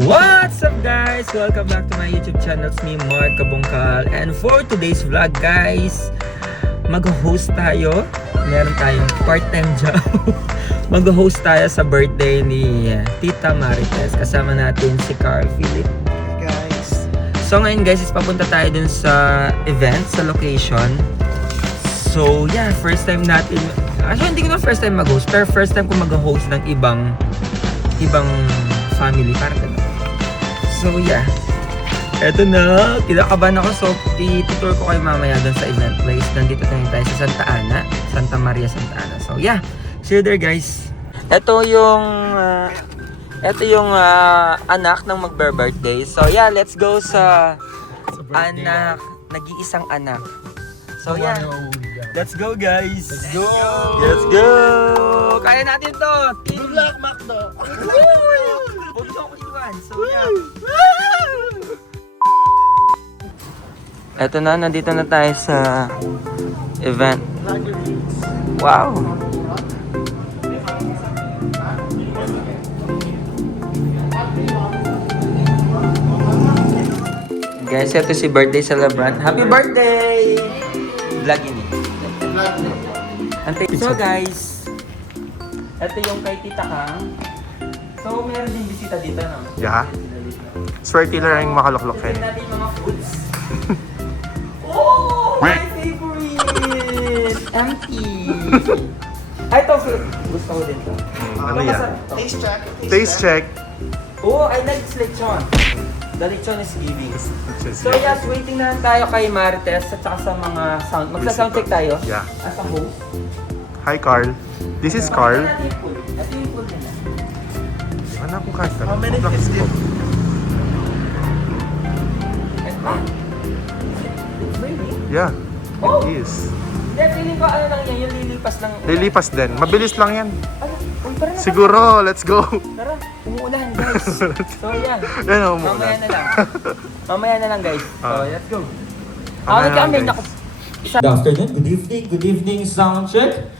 What's up guys? Welcome back to my YouTube channel. It's me, Mark Kabungkal. And for today's vlog guys, mag-host tayo. Meron tayong part-time job. Mag-host tayo sa birthday ni Tita Marites. Kasama natin si Carl Philip. Guys. So ngayon guys, is papunta tayo dun sa event, sa location. So yeah, first time natin. Actually hindi ko na first time mag-host, pero first time ko mag-host ng ibang family, parang gano'n. So yeah, eto na, kinakabahan ako. So itutur ko kayo mamaya dun sa event place. Nandito tayo sa Santa Maria Santa Ana. So yeah, see you there guys. Ito yung anak ng magbe-birthday. So yeah, let's go sa anak, nag-iisang anak. So yeah, let's go guys. Let's go. Let's go. Kaya natin to. Good luck, Macdo. Huwag mo ako iwan. So yeah. Eto na, nandito na tayo sa event. Wow. Guys, ito si birthday celebrant. Happy birthday! Vlog ini. So guys, ito yung kay Tita Kang. So meron din bisita dito, no? Yeah. Swerte lang yung makaloklokin. Tignan natin yung mga foods. Oh! My favorite! Empty! Ay, ito. Gusto ko din to. Ano yan? Taste check. Taste check. Oh, I like this lechon. The lechon is giving. So yes, waiting na tayo kay Marites at saka sa mga sound. Magsa-sound check tayo? Yeah. As a host. Hi, Carl. This is Carl. Ito yung food. Ito yung food nila. Ano akong kahit ka? How many kids did? Yeah, Oh! it is. Hindi, feeling ko ano lang yan, yung lilipas lang. Lilipas din. Mabilis lang yan. Ano? Uy, parang Siguro, let's go. Tara, umuulan guys. So yan. Yan o, Mamaya muna. na lang. Mamaya na lang guys. So let's go. Mamaya na lang, kami, guys. naku. Good afternoon, good evening, sound check.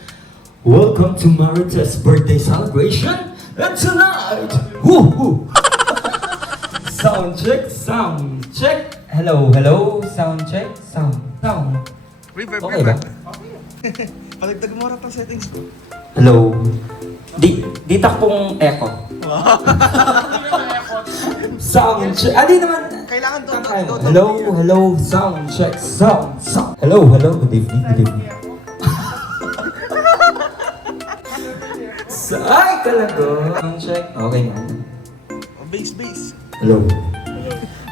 Welcome to Marites' birthday celebration. And tonight, woo! Sound check. Hello, sound check, sound. Reverb, Okay ba? Palagdag mo rin ang settings ko. Hello. Di takpong echo. Sound check. Di naman. Kailangan doon. Hello, sound check, sound. Hello, good evening. Ay, kalago. Sound check. Okay na. Bass. Hello.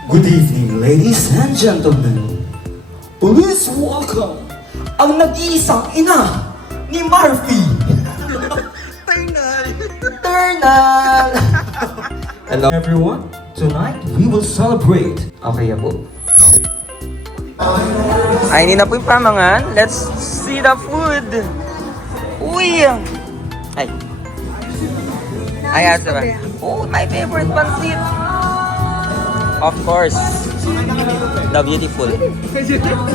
Good evening, ladies and gentlemen. Please welcome ang nag-iisang ina ni Murphy. Eternal! Hello everyone. Tonight we will celebrate. Okay po. Ay, hindi na po yung pamangan. Let's see the food. Uy! Ay, asa ba? Oh, my favorite pancit. Of course. The beautiful.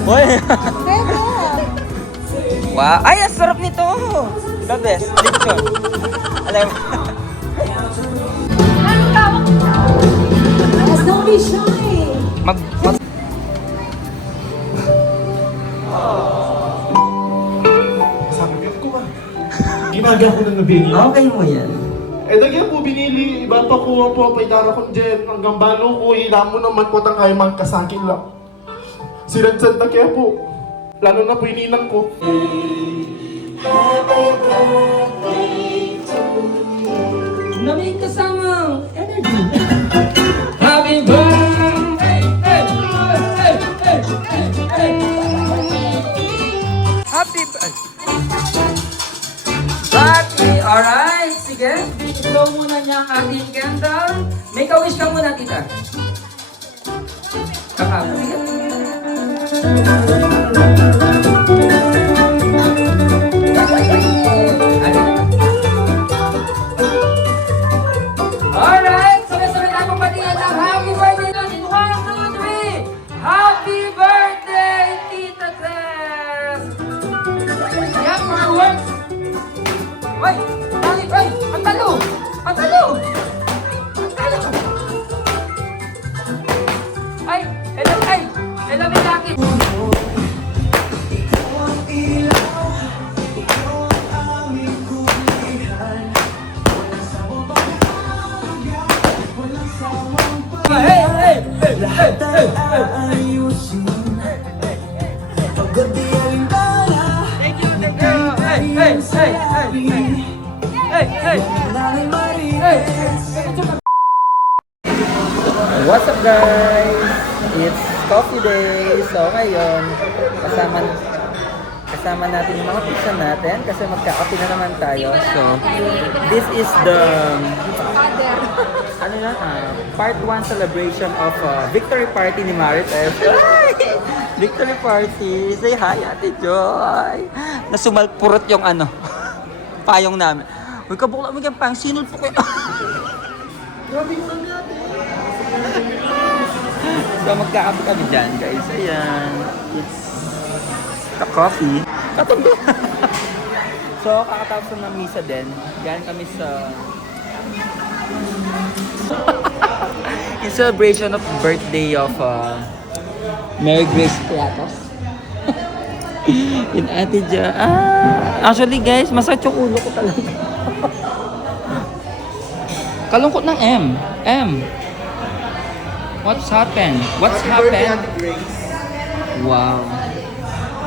Uy! Wow! Ay, ang sarap nito! The best. Lechon. Alam mo. Don't be shy. Ginaga ko ng nabili. Okay mo yan. Eh, dagyan po binili. Iba pa ko po paitara ko dyan. Hanggang balo ko, hila mo naman po tang kaya magkasakin lang. Sirad-sad na kaya po. Lalo na po inilang ko. Naming kasamang energy. Happy birthday! Happy birthday! Alright, sige. I-blow muna niya ang ating candle. Make a wish ka muna, tita. Kakapa, sige. Alright, sabay-sabay na akong patingin ng happy birthday natin. 1, 2, 3! Happy birthday, Tita Tess! Yan, mga words! Wait! Ang talo! Ang talo! Ang talo! What's up guys? It's coffee day. So ngayon, kasama natin yung mga pizza natin kasi magkakape na naman tayo. So, this is the part 1 celebration of victory party ni Marites. Victory party! Say hi, Ate Joy! Nasumalpurot yung payong namin. Uy, kabukla mo yung payong. Sinul po kayo. So, magkakape kami dyan, guys. Ayan. It's the coffee. Katundo. So, kakatapos ng misa din. Yan kami sa in celebration of birthday of Mary Grace Platos. In Ate Ja. Actually guys, masakit yung ulo ko talaga. Kalungkot ng M. What's happened? What's happened? Wow.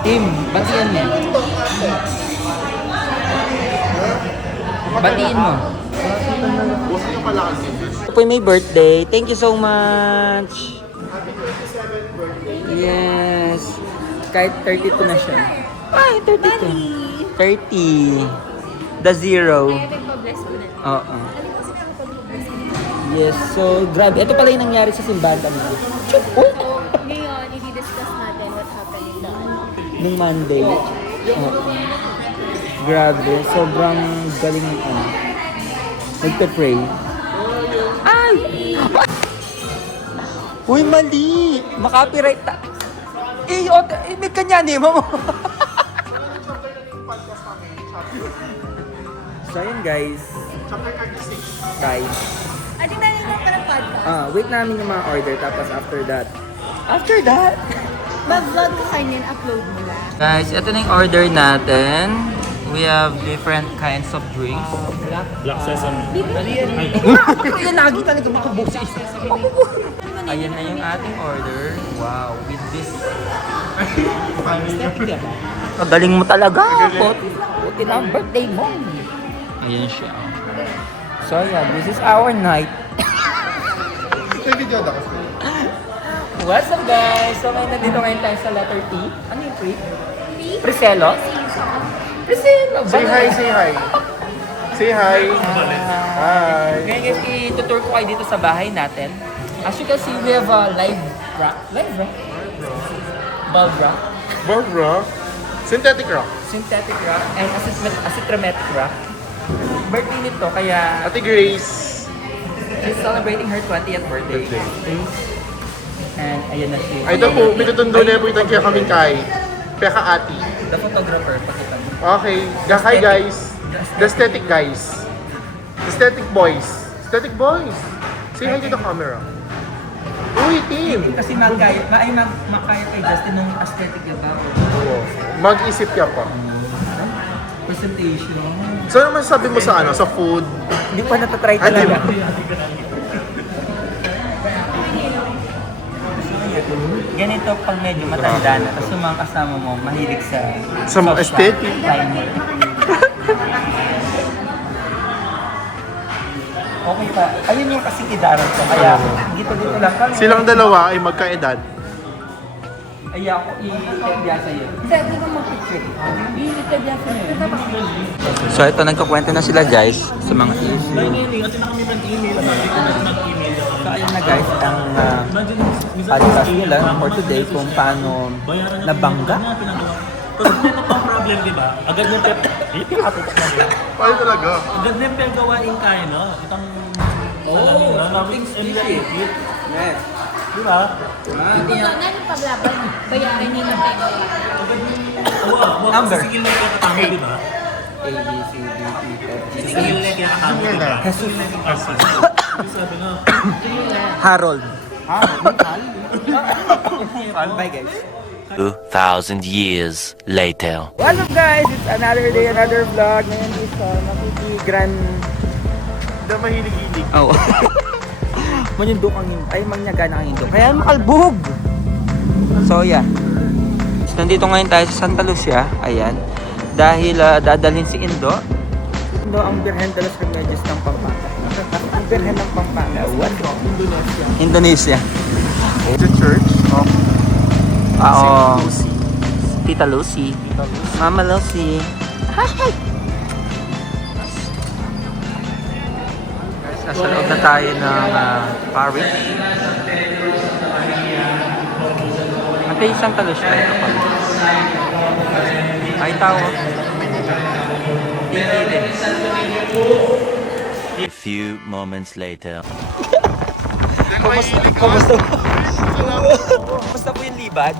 Tim, batiin mo. Batiin mo. Po may birthday. Thank you so much. Yes. Kahit 32 na siya. Ay, 32. 30. The zero. Oo. Yes, so grabe. Ito pala yung nangyari sa simbahan kami. Ngayon, i-discuss natin what happened in the Nung Monday. Oo. Grabe. Sobrang galing nagpe-pray. Ay! Uy, mali! Makapiright ta. May kanya ni mo. So yun guys. Guys. I think natin lang pala podcast. Wait namin yung mga order tapos after that. Mag-vlog ka kanyan, upload mo lang. Guys, ito na yung order natin. We have different kinds of drinks. Black sesame. Kaya lagi talaga makabusis. Ayan na yung ating order. Wow, with this. Galing mo talaga. Buti na ang birthday mo. Ayan siya. So yeah, this is our night. What's up guys? So ngayon nandito ngayon tayo sa letter T. Ano yung pre? Priselo? Priselo. Say hi, say hi. Say hi. Hi. Ngayon guys, itutur ko kayo dito sa bahay natin. As you can see, we have a live rock. Bulb rock. Bulb rock. Synthetic rock. Synthetic rock. And acetrometric rock. Birthday nito, kaya Ate Grace. she's celebrating her 20th birthday. And ayan na siya. Ay, ito po, may tutundo na po itang kaya kaming kay. Peka ati. The photographer, pakita mo. Okay. Hi guys. The aesthetic guys. Aesthetic boys. Aesthetic boys. Say hi to the camera. Uy, team. Kasi makaya kay Justin ng aesthetic yung bago. Oo. Mag-isip ka pa. Presentation. So, ano masasabi mo sa sa food? Hindi pa natatry talaga. Ganito pag medyo matanda na, tapos yung mga kasama mo, mahilig sa Sa aesthetic? Climate. Okay pa. Ayun yung kasing idaran ko. Kaya dito lang kami. Silang dalawa ay magkaedad. Ay ako i-tebya sa'yo. Hindi ka mag-picture. I-tebya sa'yo. So ito, nagkakwento na sila guys sa mga issue. So ayun na guys, ang podcast nila for today kung paano nabangga. Pag ito pang problem, di ba? Agad na pep... Paano talaga? Agad na pep gawain kayo, no? Itang... Things fishy. Yes. Di ba? Nani paglaban, bayaran niyo na pego. Huwag Number. sisigil na yung katama, di ba? A, B, C, D, E, F, G, Sisigil na yung katama, di ba? Jesus. Sabi nga, Harold. Bye guys. 2,000 years later. What's up guys? It's another day, another vlog. Ngayon is makikigran... Hindi mahilig-hilig. Oh. Manyundok ang ay mangyaga na ang Indo. Kaya makalbog. So yeah. So, nandito ngayon tayo sa Santa Lucia. Ayan. Dahil dadalhin si Indo. Indo ang Birhen de los Remedios ng Pampanga. Ang Birhen ng Pampanga. What? Indonesia. The church of Oo. Lucy. Tita Lucy. Mama Lucy. Hi! Guys, nasa loob na tayo ng Paris. Ate, Santa Lucia ito pa. Ay, tao. Hindi din. A few moments later. Kumusta po yung libad?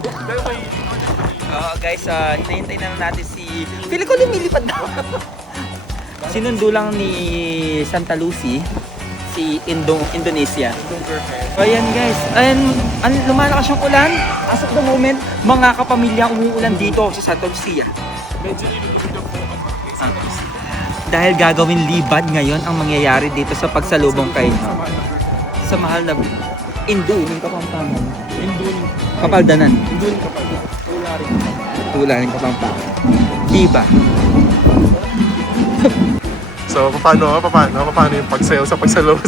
Guys, hinahintay na natin si... Pili ko lumilipad na. Sinundo lang ni Santa Lucy si Indonesia. So ayan guys, lumalakas yung ulan. As of the moment, mga kapamilya umuulan dito sa Santa Lucia. Dahil gagawin libad ngayon ang mangyayari dito sa pagsalubong kay sa mahal na Indo ng Kapampangan. Kapaldanan. Tularing Kapampangan. Diba? So, paano yung pagsayaw sa pagsalos?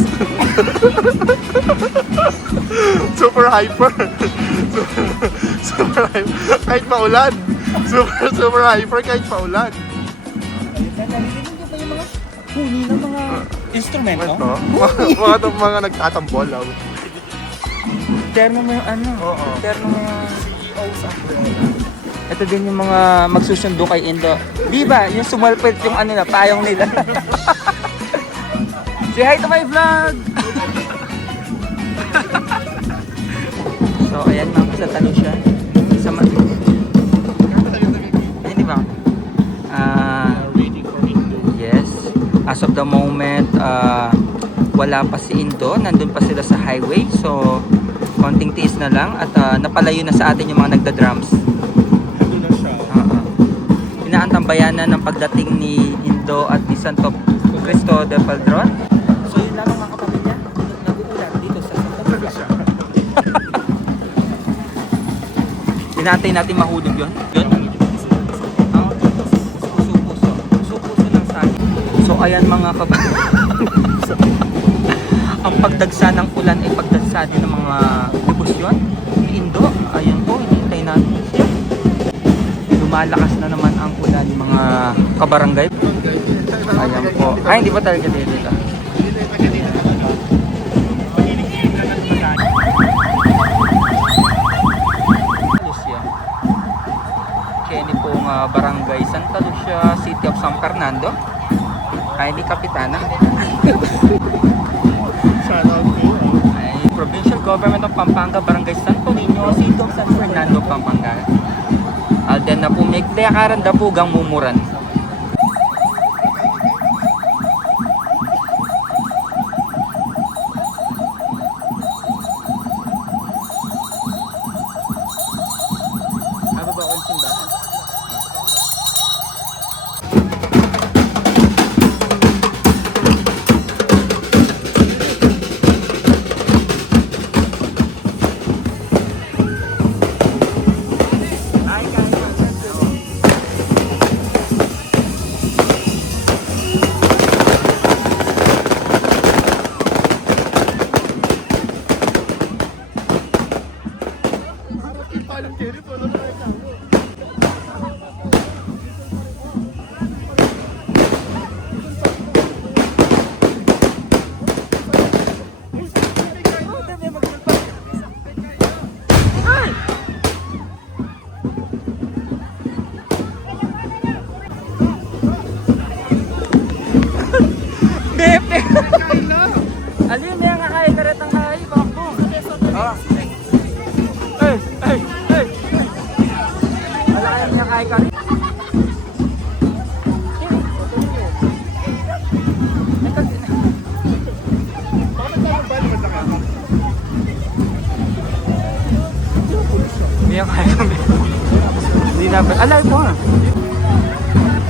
Super hyper. Super hyper. Kahit maulan. Super hyper kahit maulan. Narinig niyo ba yung mga huni ng mga instrumento? Ito? Mga nagtatambol. Terno mo yung ano? Oo. Terno mo yung ito din yung mga magsusundo kay Indo. Di ba? Yung sumalpit yung ano na, payong nila. Say hi to my vlog! So, ayan mga sa talo siya. Ay, di ba? Yes. As of the moment, wala pa si Indo. Nandun pa sila sa highway. So, konting tiis na lang. At napalayo na sa atin yung mga nagda-drums. Inaantambayanan ng pagdating ni Indo at ni Santo Cristo de Padron. So yun lang mga kapamilya, nag-uulan dito sa Santa Lucia. Tinatay natin mahulog yun. Ang puso-puso lang sa akin. So ayan mga kapamilya. Ang pagdagsa ng ulan ay pagdagsa din ng mga debosyon ni Indo. Ayan po, hinintay natin siya. Lumalakas na naman ang ulan mga kabarangay. Ayan po. Ay, hindi pa talaga dito. Lucia. Kenny pong barangay Santa Lucia, City of San Fernando. Ay, di Kapitana. Ay, Provincial Government of Pampanga, Barangay Santo Niño, City of San Fernando, Pampanga. Alden na po may kliyakaran da po gang mumuran. Ano ba ang simbahan? Alin na yung kakain ka rin ang kain, bakbo. Ay. Wala kayang niya kain ka rin. Niya kain kami. Hindi na ba? Alay po ha.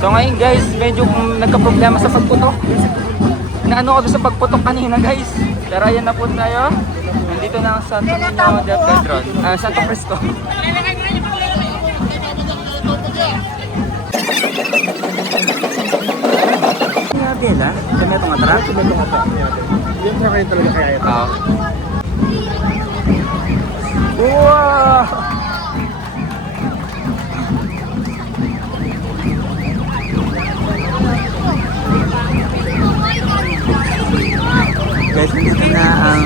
So ngayon guys, medyo nagka-problema sa pagputok. Naano ko doon sa pagputok kanina guys. Pero ayan na po tayo. Nandito na ang Santo Niño de Pedron. Santo Cristo. Adela, kami itong atrak. Yung truck kayo talaga kaya ito. Wow! Guys, dito na ang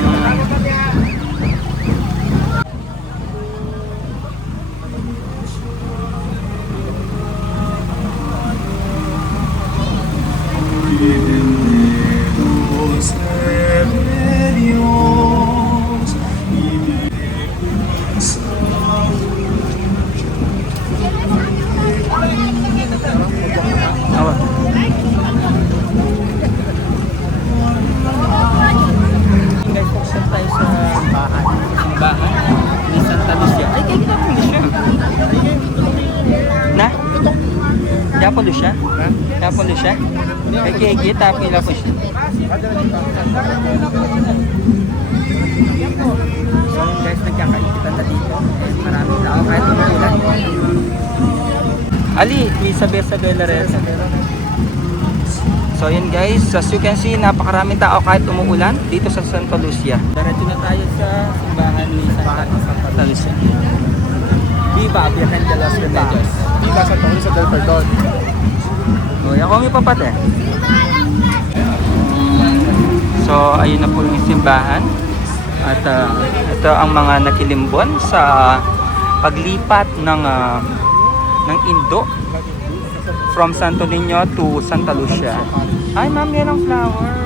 guys, buksan tayo sa bahay ni Santa Lucia. Ay, kaya kita Lucia. Na? Kaya Lucia? Kaya Lucia? Ay, kaya kita pila po siya. So guys, nagkakaikitan na dito. Maraming tao kahit umuulan. Ali, Isabel Laresa. So yun guys, as you can see, napakaraming tao kahit umuulan dito sa Santa Lucia. Diretso na tayo sa simbahan ni Santa Lucia. Viva Virgen de los Remedios. Viva Santa Lucia del Perdón. O, ako may papate. So, ayun na po yung simbahan. At ito ang mga nakilimbon sa paglipat ng Indo from Santo Niño to Santa Lucia. Ay, ma'am, yan ang flowers.